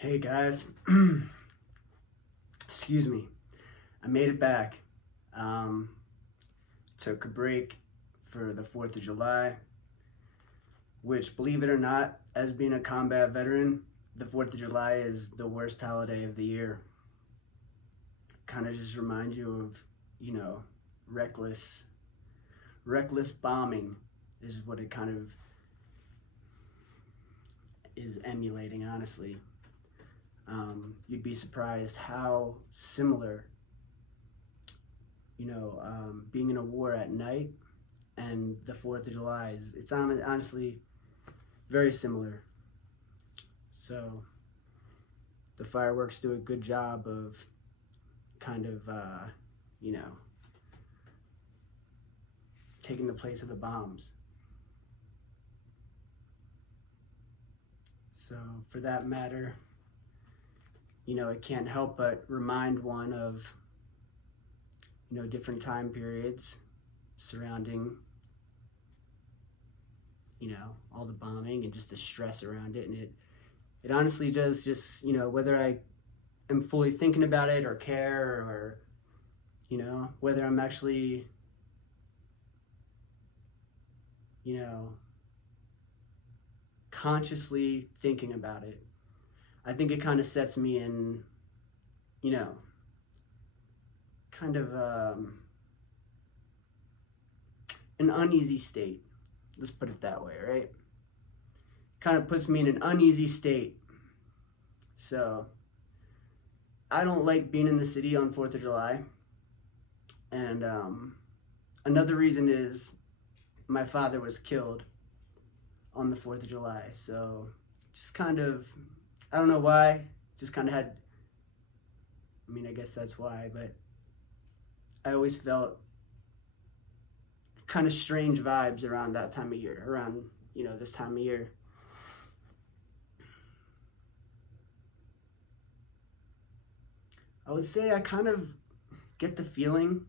Hey guys, excuse me. I made it back. Um, Took a break for the 4th of July, which, believe it or not, as being a combat veteran, the 4th of July is the worst holiday of the year. Kind of just reminds you of, you know, reckless, reckless bombing is what it kind of is emulating, honestly. You'd be surprised how similar being in a war at night and the 4th of July it's honestly very similar. So the fireworks do a good job of kind of, you know, taking the place of the bombs. So for that matter, it can't help but remind one of, different time periods surrounding, all the bombing and just the stress around it. And it honestly does just, whether I am fully thinking about it or care or, whether I'm actually, consciously thinking about it, I think it kind of sets me in, you know, kind of an uneasy state. Let's put it that way, right? Kind of puts me in an uneasy state. So I don't like being in the city on 4th of July. And another reason is my father was killed on the 4th of July. So just kind of, I don't know why, just kind of had, I guess that's why, but I always felt kind of strange vibes around that time of year, around, this time of year. I would say I kind of get the feeling,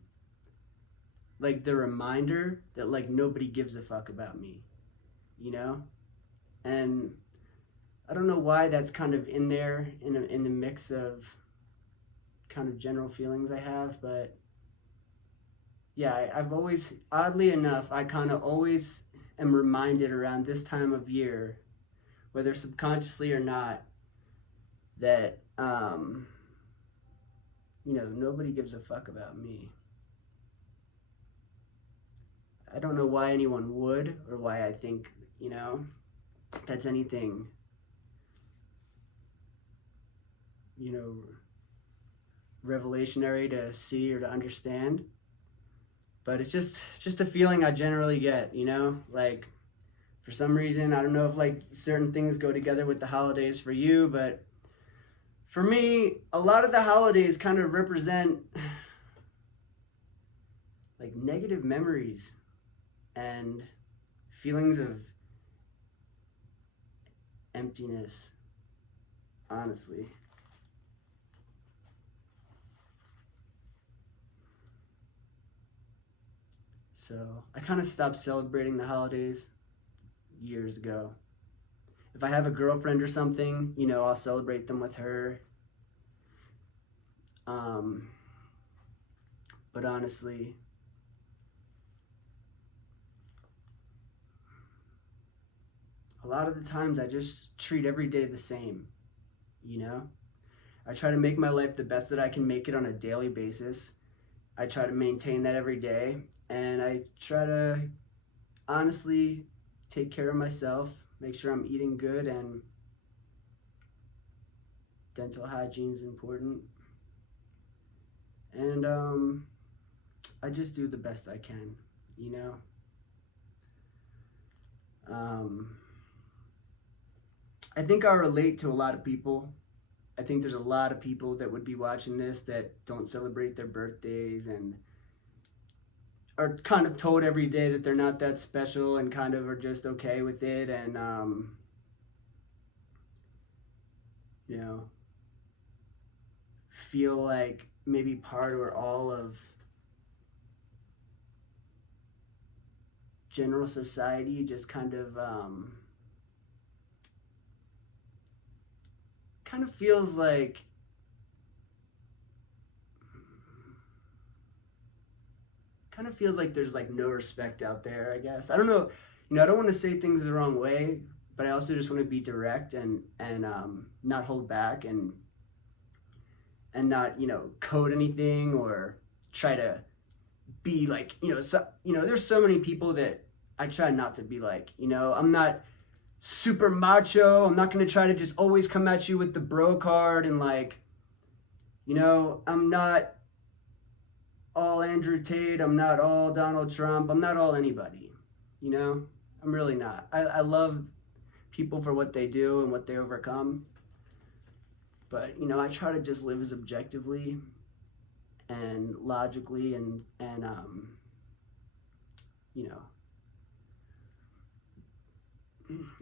like the reminder that like nobody gives a fuck about me, you know? And I don't know why that's kind of in there in the mix of kind of general feelings I have, but yeah, I've always, oddly enough, I kind of always am reminded around this time of year, whether subconsciously or not, that, nobody gives a fuck about me. I don't know why anyone would, or why I think, that's anything, revelationary to see or to understand. But it's just a feeling I generally get, like for some reason, I don't know if like certain things go together with the holidays for you, but for me, a lot of the holidays kind of represent like negative memories and feelings of emptiness, honestly. So I kind of stopped celebrating the holidays years ago. If I have a girlfriend or something, I'll celebrate them with her. Um, but honestly, a lot of the times I just treat every day the same, you know? I try to make my life the best that I can make it on a daily basis. I try to maintain that every day, and I try to honestly take care of myself, make sure I'm eating good, and dental hygiene is important. And I just do the best I can, you know? I think I relate to a lot of people. I think there's a lot of people that would be watching this that don't celebrate their birthdays and are kind of told every day that they're not that special and kind of are just okay with it, and you know feel like maybe part or all of general society just kind of kind of feels like there's like no respect out there, I guess. I don't know. I don't want to say things the wrong way, but I also just want to be direct and not hold back and not code anything or try to be like there's so many people that I try not to be like. I'm not super macho. I'm not going to try to just always come at you with the bro card and like I'm not all Andrew Tate. I'm not all Donald Trump. I'm not all anybody. I'm really not. I love people for what they do and what they overcome. But, I try to just live as objectively and logically and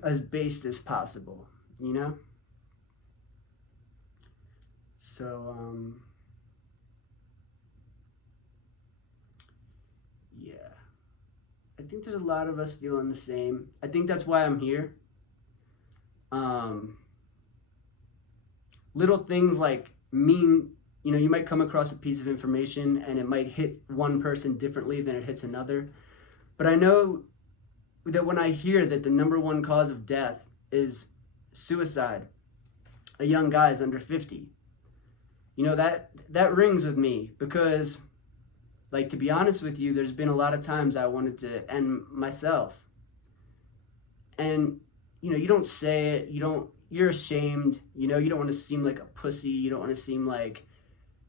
as based as possible, So, yeah. I think there's a lot of us feeling the same. I think that's why I'm here. Little things like mean, you might come across a piece of information and it might hit one person differently than it hits another. But I know that when I hear that the number one cause of death is suicide, a young guy is under 50, that rings with me because, like, to be honest with you, there's been a lot of times I wanted to end myself. And, you don't say it, you're ashamed, you don't want to seem like a pussy, you don't want to seem like,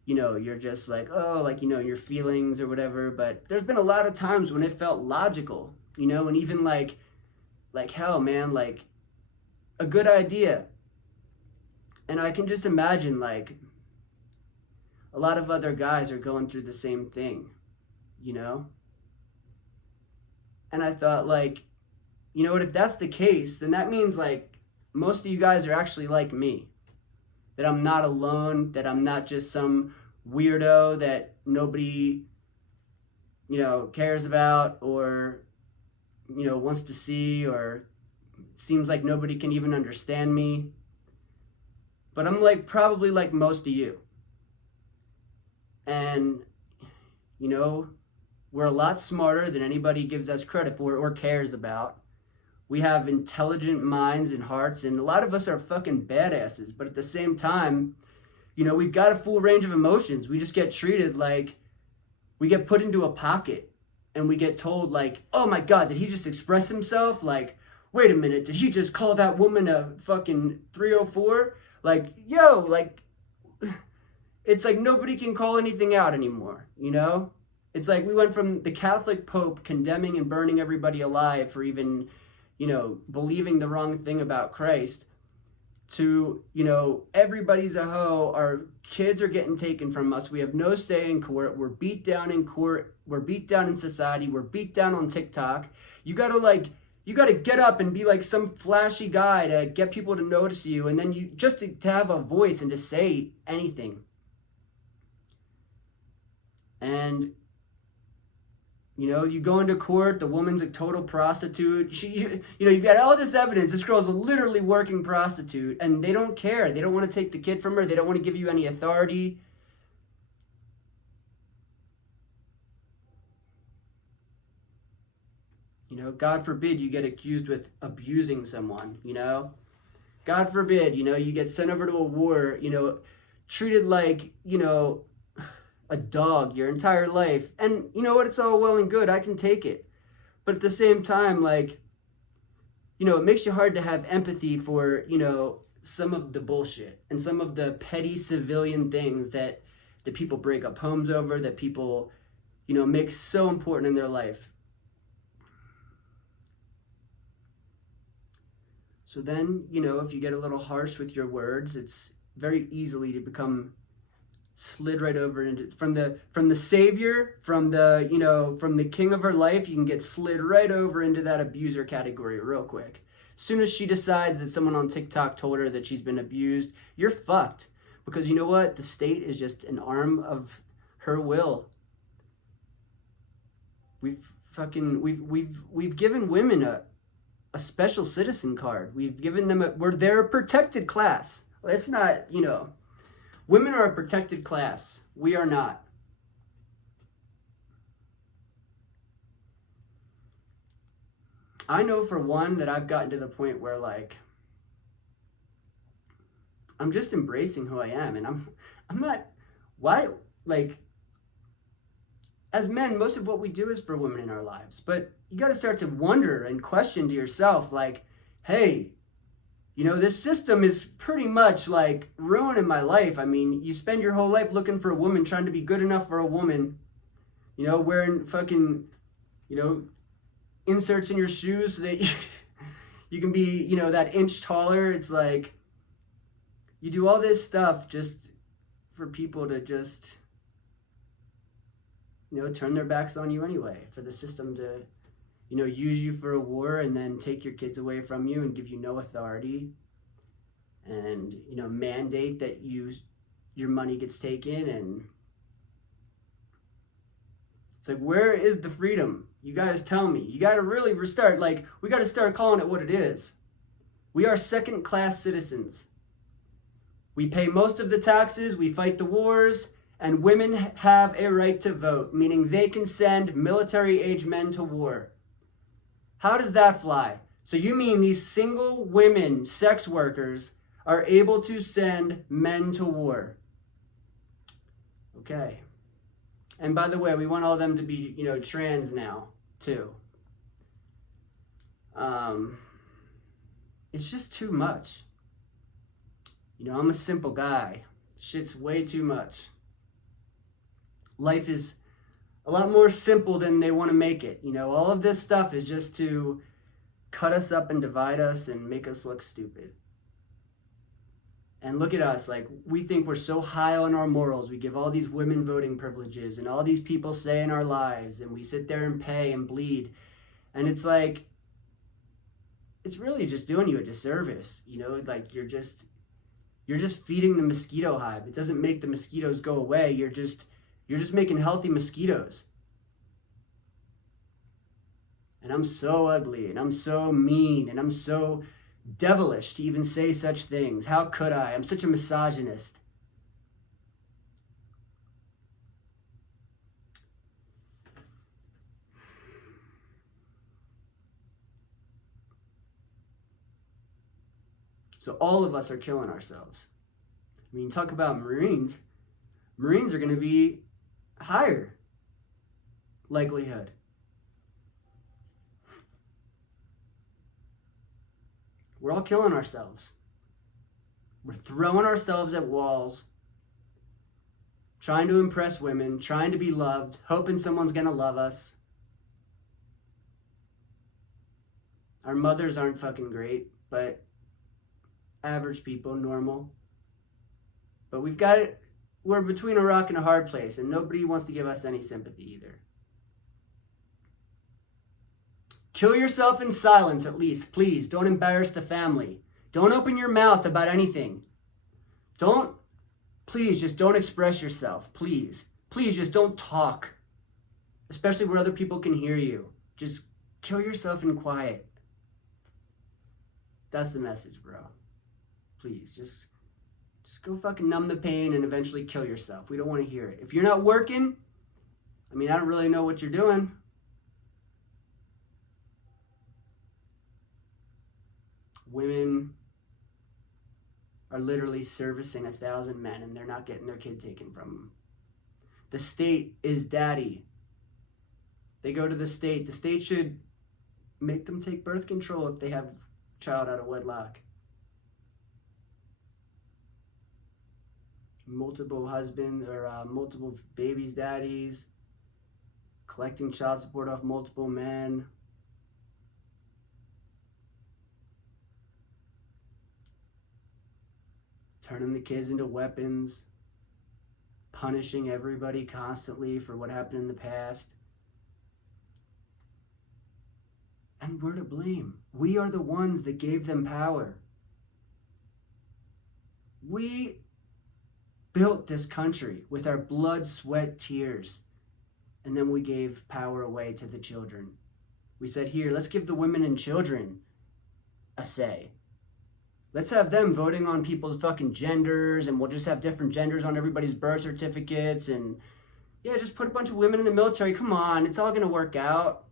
you're just like, oh, like, your feelings or whatever. But there's been a lot of times when it felt logical, and even like hell, man, like a good idea. And I can just imagine like a lot of other guys are going through the same thing, And I thought, like, what, if that's the case, then that means like most of you guys are actually like me. That I'm not alone, that I'm not just some weirdo that nobody, cares about or, wants to see, or seems like nobody can even understand me. But I'm like probably like most of you. And, we're a lot smarter than anybody gives us credit for or cares about. We have intelligent minds and hearts, and a lot of us are fucking badasses. But at the same time, we've got a full range of emotions. We just get treated like we get put into a pocket and we get told like, oh my God, did he just express himself? Like, wait a minute, did he just call that woman a fucking 304? Like, yo, like, it's like nobody can call anything out anymore, It's like we went from the Catholic Pope condemning and burning everybody alive for even, believing the wrong thing about Christ to, everybody's a hoe. Our kids are getting taken from us. We have no say in court. We're beat down in court. We're beat down in society. We're beat down on TikTok. You got to get up and be like some flashy guy to get people to notice you. And then you just to have a voice and to say anything. And, you go into court, the woman's a total prostitute. You've got all this evidence. This girl's a literally working prostitute, and they don't care. They don't want to take the kid from her. They don't want to give you any authority. God forbid you get accused with abusing someone, God forbid, you get sent over to a war, treated like, a dog your entire life. And you know what? It's all well and good. I can take it. But at the same time, like, it makes you hard to have empathy for, some of the bullshit and some of the petty civilian things that people break up homes over, that people, make so important in their life. So then, if you get a little harsh with your words, it's very easily to become slid right over into from the savior, from the king of her life. You can get slid right over into that abuser category real quick. As soon as she decides that someone on TikTok told her that she's been abused, you're fucked. Because you know what? The state is just an arm of her will. We've given women a special citizen card. We've given them they're a protected class. It's not, women are a protected class. We are not. I know for one that I've gotten to the point where like I'm just embracing who I am, and I'm not why like as men, most of what we do is for women in our lives. But you got to start to wonder and question to yourself like, hey, this system is pretty much like ruining my life. I mean, you spend your whole life looking for a woman, trying to be good enough for a woman, wearing fucking, inserts in your shoes so that you can be, that inch taller. It's like you do all this stuff just for people to just, turn their backs on you anyway, for the system to, use you for a war and then take your kids away from you and give you no authority and, mandate that your money gets taken. And it's like, where is the freedom? You guys tell me. You got to really restart. Like, we got to start calling it what it is. We are second-class citizens. We pay most of the taxes, we fight the wars, and women have a right to vote, meaning they can send military-age men to war. How does that fly? So you mean these single women, sex workers, are able to send men to war? Okay. And by the way, we want all of them to be, trans now, too. It's just too much. I'm a simple guy. Shit's way too much. Life is a lot more simple than they want to make it. All of this stuff is just to cut us up and divide us and make us look stupid. And look at us, like, we think we're so high on our morals. We give all these women voting privileges and all these people say in our lives, and we sit there and pay and bleed. And it's like, it's really just doing you a disservice. Like you're just feeding the mosquito hive. It doesn't make the mosquitoes go away. You're just making healthy mosquitoes. And I'm so ugly, and I'm so mean, and I'm so devilish to even say such things. How could I? I'm such a misogynist. So all of us are killing ourselves. I mean, talk about Marines. Marines are going to be higher likelihood. We're all killing ourselves. We're throwing ourselves at walls, trying to impress women, trying to be loved, hoping someone's going to love us. Our mothers aren't fucking great, but average people, normal. But we're between a rock and a hard place, and nobody wants to give us any sympathy either. Kill yourself in silence, at least. Please, don't embarrass the family. Don't open your mouth about anything. Please, just don't express yourself. Please. Please, just don't talk. Especially where other people can hear you. Just kill yourself in quiet. That's the message, bro. Please, just go fucking numb the pain and eventually kill yourself. We don't want to hear it. If you're not working, I don't really know what you're doing. Women are literally servicing 1,000 men, and they're not getting their kid taken from them. The state is daddy. They go to the state. The state should make them take birth control if they have a child out of wedlock. Multiple husbands or multiple babies' daddies, collecting child support off multiple men. Turning the kids into weapons, punishing everybody constantly for what happened in the past. And we're to blame. We are the ones that gave them power. We built this country with our blood, sweat, tears, and then we gave power away to the children. We said, here, let's give the women and children a say. Let's have them voting on people's fucking genders, and we'll just have different genders on everybody's birth certificates, and yeah, just put a bunch of women in the military. Come on, it's all gonna work out.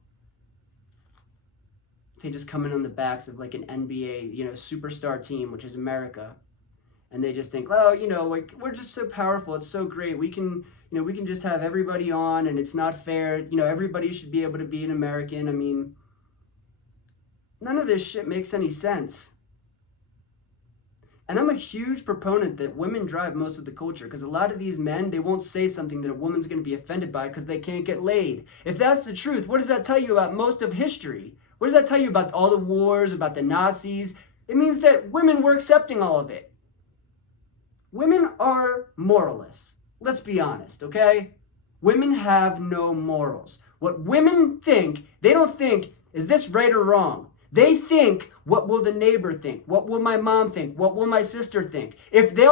They just come in on the backs of like an NBA, superstar team, which is America, and they just think, oh, like we're just so powerful. It's so great. We can just have everybody on, and it's not fair. Everybody should be able to be an American. I mean, none of this shit makes any sense. And I'm a huge proponent that women drive most of the culture, because a lot of these men, they won't say something that a woman's going to be offended by because they can't get laid. If that's the truth, what does that tell you about most of history? What does that tell you about all the wars, about the Nazis? It means that women were accepting all of it. Women are moralists. Let's be honest, okay? Women have no morals. What women think, they don't think, is this right or wrong? They think, what will the neighbor think? What will my mom think? What will my sister think? If they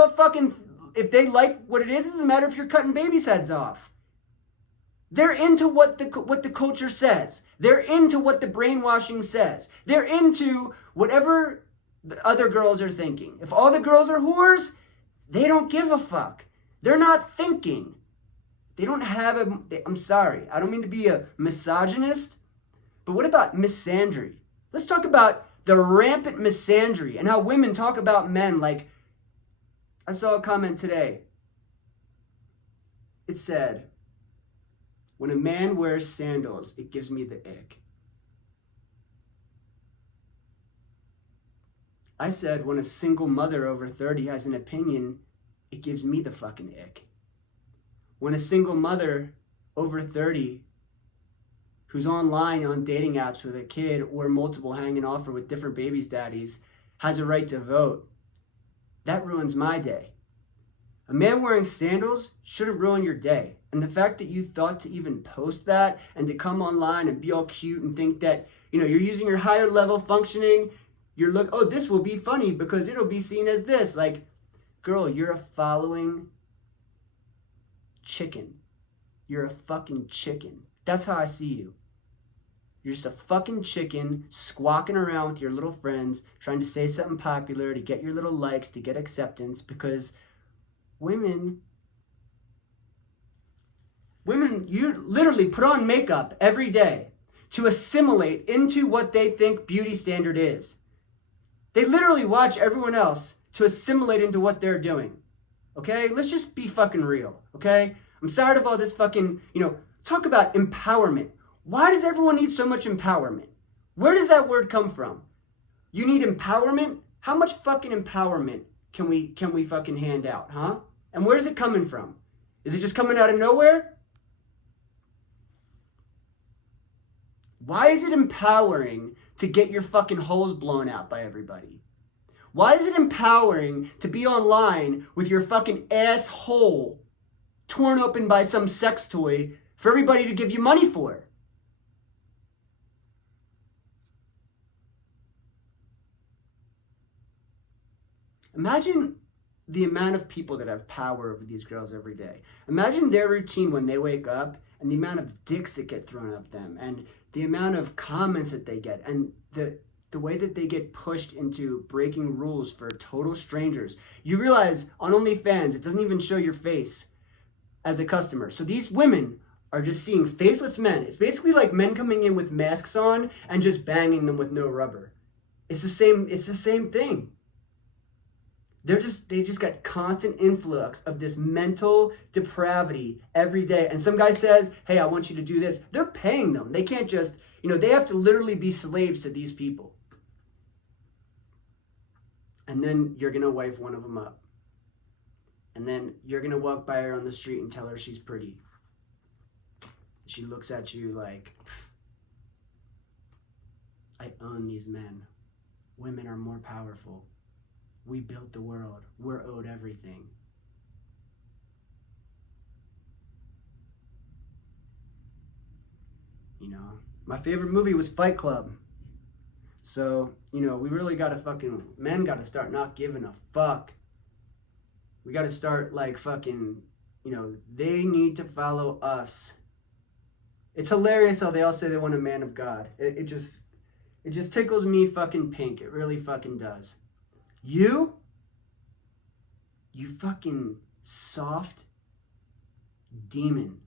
like what it is, it doesn't matter if you're cutting babies' heads off. They're into what the culture says. They're into what the brainwashing says. They're into whatever the other girls are thinking. If all the girls are whores, they don't give a fuck. They're not thinking. They don't have I'm sorry, I don't mean to be a misogynist, but what about misandry? Let's talk about the rampant misandry and how women talk about men. Like, I saw a comment today. It said, when a man wears sandals, it gives me the ick. I said, when a single mother over 30 has an opinion, it gives me the fucking ick. When a single mother over 30 who's online on dating apps with a kid or multiple hanging off or with different babies' daddies has a right to vote, that ruins my day. A man wearing sandals shouldn't ruin your day. And the fact that you thought to even post that and to come online and be all cute and think that, you're using your higher level functioning, this will be funny because it'll be seen as this. Like, girl, you're a following chicken. You're a fucking chicken. That's how I see you. You're just a fucking chicken squawking around with your little friends, trying to say something popular to get your little likes, to get acceptance, because women, you literally put on makeup every day to assimilate into what they think beauty standard is. They literally watch everyone else to assimilate into what they're doing. Okay? Let's just be fucking real. Okay? I'm tired of all this fucking, talk about empowerment. Why does everyone need so much empowerment? Where does that word come from? You need empowerment? How much fucking empowerment can we fucking hand out, huh? And where's it coming from? Is it just coming out of nowhere? Why is it empowering to get your fucking holes blown out by everybody? Why is it empowering to be online with your fucking asshole torn open by some sex toy for everybody to give you money for? Imagine the amount of people that have power over these girls every day. Imagine their routine when they wake up and the amount of dicks that get thrown at them and the amount of comments that they get and the way that they get pushed into breaking rules for total strangers. You realize on OnlyFans, it doesn't even show your face as a customer. So these women are just seeing faceless men. It's basically like men coming in with masks on and just banging them with no rubber. It's the same thing. They just got constant influx of this mental depravity every day. And some guy says, hey, I want you to do this. They're paying them. They can't just, they have to literally be slaves to these people. And then you're going to wife one of them up. And then you're going to walk by her on the street and tell her she's pretty. She looks at you like, I own these men. Women are more powerful. We built the world. We're owed everything. My favorite movie was Fight Club. So, we really men gotta start not giving a fuck. We gotta start they need to follow us. It's hilarious how they all say they want a man of God. It just tickles me fucking pink. It really fucking does. You fucking soft demon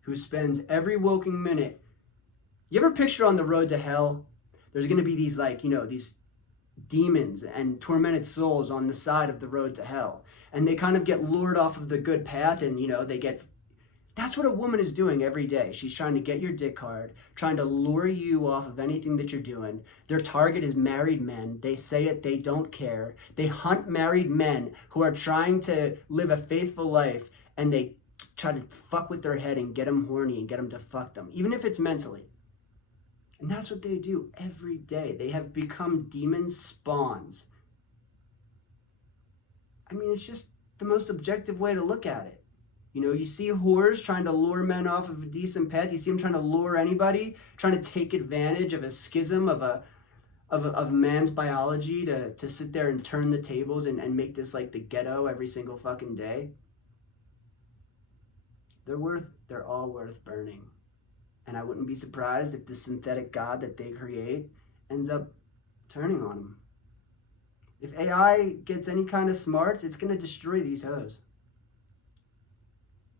who spends every waking minute. You ever picture on the road to hell, there's going to be these, like, these demons and tormented souls on the side of the road to hell. And they kind of get lured off of the good path, and, they get. That's what a woman is doing every day. She's trying to get your dick hard, trying to lure you off of anything that you're doing. Their target is married men. They say it, they don't care. They hunt married men who are trying to live a faithful life, and they try to fuck with their head and get them horny and get them to fuck them, even if it's mentally. And that's what they do every day. They have become demon spawns. I mean, it's just the most objective way to look at it. You see whores trying to lure men off of a decent path. You see them trying to lure anybody, trying to take advantage of a schism of a man's biology to sit there and turn the tables and make this like the ghetto every single fucking day. They're all worth burning. And I wouldn't be surprised if the synthetic god that they create ends up turning on them. If AI gets any kind of smarts, it's going to destroy these hoes.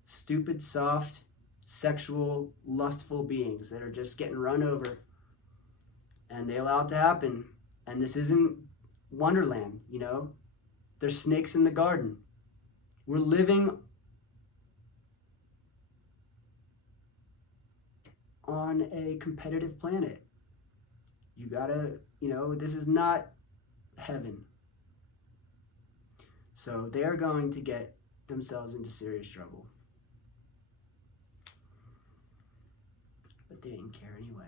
Stupid, soft, sexual, lustful beings that are just getting run over. And they allow it to happen. And this isn't Wonderland, There's snakes in the garden. We're living on a competitive planet. You gotta, this is not heaven. So they are going to get themselves into serious trouble. But they didn't care anyway.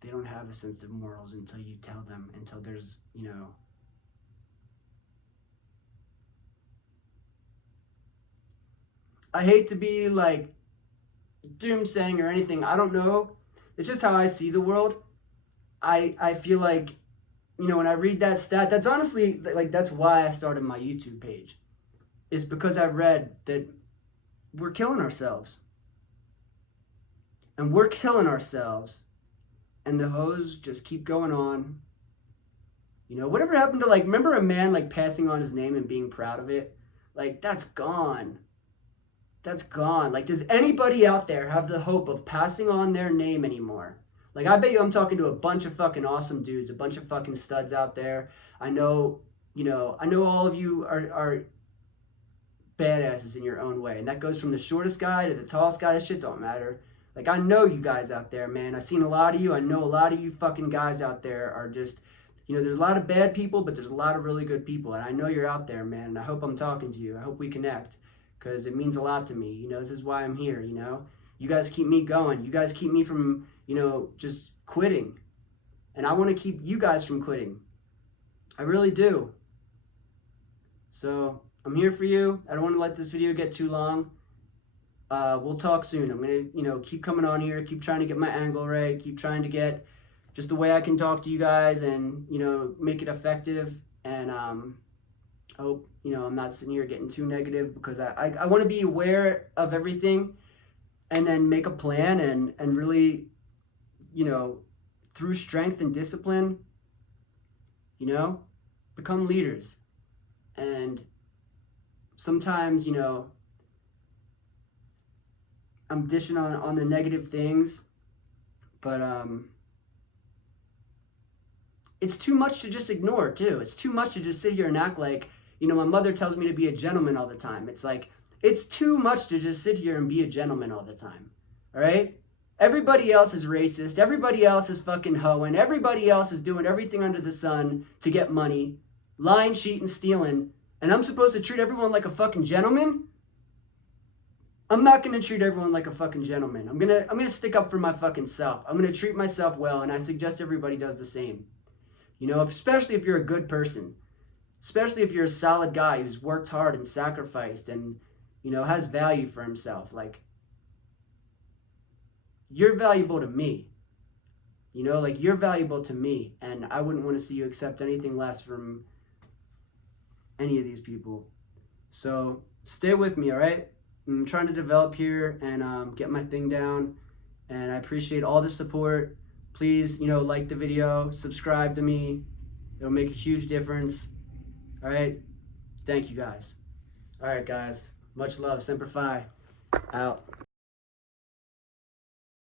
They don't have a sense of morals until you tell them, until there's, I hate to be like doomsaying or anything. I don't know. It's just how I see the world. I feel like, when I read that stat, that's honestly, like, that's why I started my YouTube page. Is because I read that we're killing ourselves. And we're killing ourselves. And the hoes just keep going on. Whatever happened to, like, remember a man, like, passing on his name and being proud of it? Like, that's gone. That's gone. Like, does anybody out there have the hope of passing on their name anymore? Like, I bet you I'm talking to a bunch of fucking awesome dudes, a bunch of fucking studs out there. I know all of you are badasses in your own way. And that goes from the shortest guy to the tallest guy. That shit don't matter. Like, I know you guys out there, man. I've seen a lot of you. I know a lot of you fucking guys out there are just, there's a lot of bad people, but there's a lot of really good people. And I know you're out there, man. And I hope I'm talking to you. I hope we connect. Because it means a lot to me. This is why I'm here, You guys keep me going. You guys keep me from, just quitting. And I want to keep you guys from quitting. I really do. So, I'm here for you. I don't want to let this video get too long. We'll talk soon. I'm going to, keep coming on here, keep trying to get my angle right, keep trying to get just the way I can talk to you guys and, make it effective. And I hope, I'm not sitting here getting too negative, because I want to be aware of everything and then make a plan and really, through strength and discipline, become leaders. And sometimes, I'm dishing on the negative things, but it's too much to just ignore too. It's too much to just sit here and act like, my mother tells me to be a gentleman all the time. It's like, it's too much to just sit here and be a gentleman all the time. All right? Everybody else is racist. Everybody else is fucking hoeing. Everybody else is doing everything under the sun to get money, lying, cheating, stealing. And I'm supposed to treat everyone like a fucking gentleman? I'm not going to treat everyone like a fucking gentleman. I'm going to stick up for my fucking self. I'm going to treat myself well, and I suggest everybody does the same. Especially if you're a good person. Especially if you're a solid guy who's worked hard and sacrificed and, has value for himself. Like, you're valuable to me. You're valuable to me, and I wouldn't want to see you accept anything less from any of these people. So, stay with me, all right? I'm trying to develop here and get my thing down, and I appreciate all the support. Please, like the video, subscribe to me, It'll make a huge difference. All right. Thank you guys. All right, guys. Much love. Semper Fi. Out.